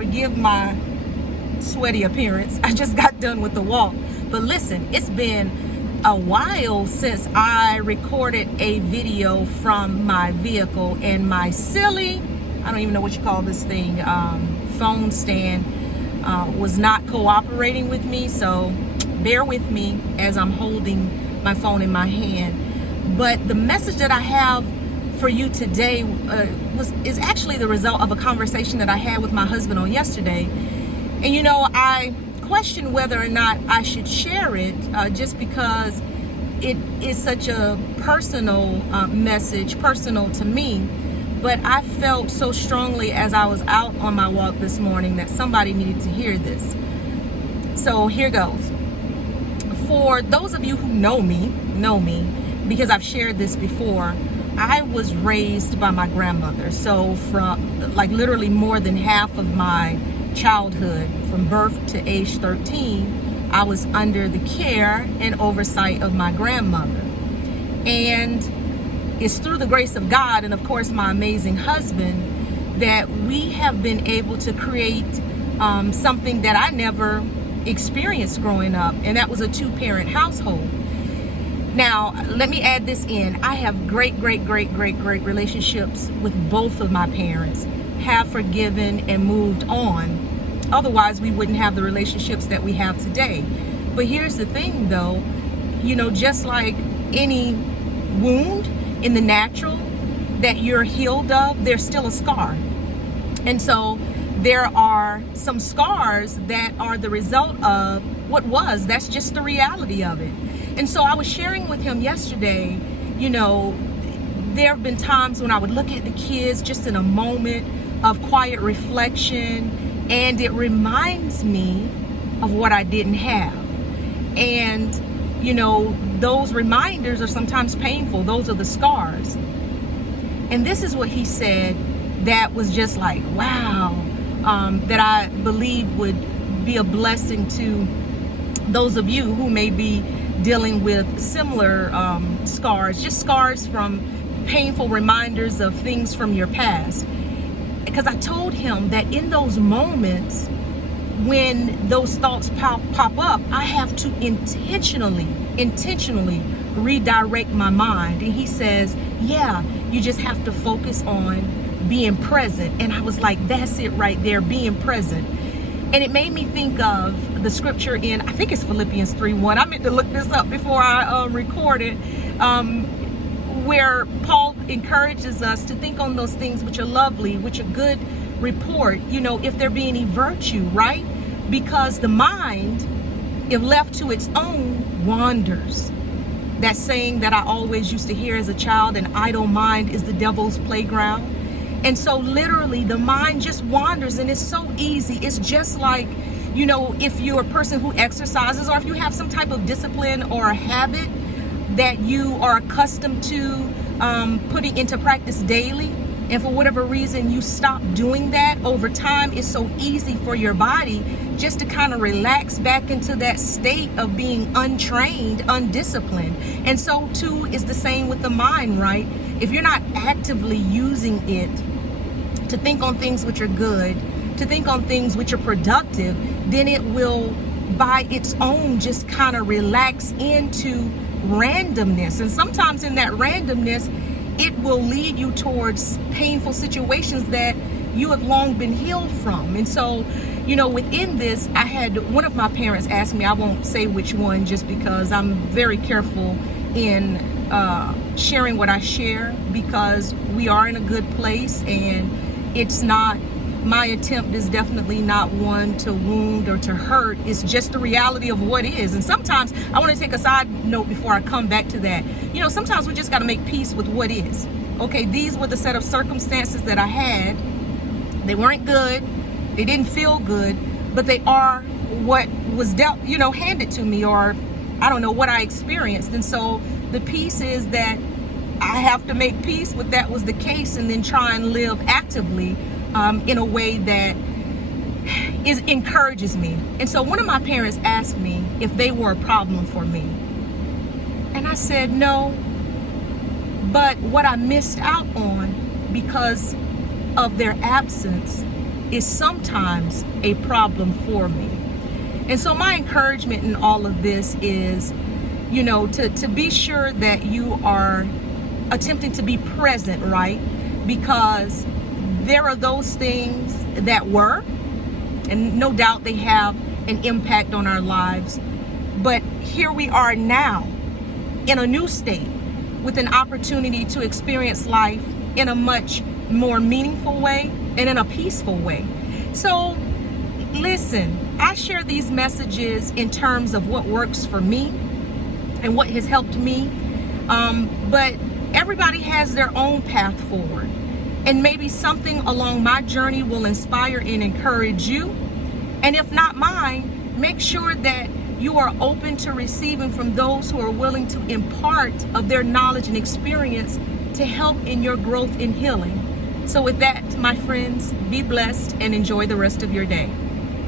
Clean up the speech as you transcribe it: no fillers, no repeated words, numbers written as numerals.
Forgive my sweaty appearance. I just got done with the walk. But listen, it's been a while since I recorded a video from my vehicle, and my silly, I don't even know what you call this thing, phone stand was not cooperating with me. So bear with me as I'm holding my phone in my hand. But the message that I have for you today is actually the result of a conversation that I had with my husband on yesterday. And you know, I questioned whether or not I should share it just because it is such a personal message, personal to me. But I felt so strongly as I was out on my walk this morning that somebody needed to hear this. So here goes. For those of you who know me, because I've shared this before, I was raised by my grandmother. So from like literally more than half of my childhood, from birth to age 13, I was under the care and oversight of my grandmother. And it's through the grace of God and of course my amazing husband that we have been able to create something that I never experienced growing up, and that was a two-parent household. Now, let me add this in. I have great relationships with both of my parents, have forgiven and moved on. Otherwise, we wouldn't have the relationships that we have today. But here's the thing though, you know, just like any wound in the natural that you're healed of, there's still a scar. And so there are some scars that are the result of what was. That's just the reality of it. And so I was sharing with him yesterday, you know, there have been times when I would look at the kids just in a moment of quiet reflection, and it reminds me of what I didn't have. And, you know, those reminders are sometimes painful. Those are the scars. And this is what he said that was just like, wow, that I believe would be a blessing to those of you who may be dealing with similar scars, just scars from painful reminders of things from your past. Because I told him that in those moments when those thoughts pop up, I have to intentionally redirect my mind. And he says, yeah, you just have to focus on being present. And I was like, that's it right there, being present. And it made me think of the scripture in, I think it's Philippians 3:1. I meant to look this up before I recorded, where Paul encourages us to think on those things which are lovely, which are good report, you know, if there be any virtue, right? Because the mind, if left to its own, wanders. That saying that I always used to hear as a child, an idle mind is the devil's playground. And so literally the mind just wanders, and it's so easy. It's just like, you know, if you're a person who exercises, or if you have some type of discipline or a habit that you are accustomed to putting into practice daily, and for whatever reason you stop doing that, over time it's so easy for your body just to kind of relax back into that state of being untrained, undisciplined. And so too is the same with the mind, right? If you're not actively using it to think on things which are good, to think on things which are productive, then it will by its own just kind of relax into randomness. And sometimes in that randomness, it will lead you towards painful situations that you have long been healed from. And so, you know, within this, I had one of my parents ask me, I won't say which one just because I'm very careful in sharing what I share, because we are in a good place, and it's not, my attempt is definitely not one to wound or to hurt. It's just the reality of what is. And sometimes I want to take a side note before I come back to that. You know, sometimes we just got to make peace with what is. Okay, these were the set of circumstances that I had. They weren't good. They didn't feel good, but they are what was dealt, you know, handed to me, or I don't know what I experienced. And so the piece is that I have to make peace with that was the case, and then try and live actively in a way that encourages me. And so one of my parents asked me if they were a problem for me. And I said no, but what I missed out on because of their absence is sometimes a problem for me. And so my encouragement in all of this is, to be sure that you are attempting to be present, right? Because there are those things that were, and no doubt they have an impact on our lives. But here we are now in a new state with an opportunity to experience life in a much more meaningful way and in a peaceful way. So listen, I share these messages in terms of what works for me and what has helped me. But everybody has their own path forward. And maybe something along my journey will inspire and encourage you. And if not mine, make sure that you are open to receiving from those who are willing to impart of their knowledge and experience to help in your growth and healing. So with that, my friends, be blessed and enjoy the rest of your day.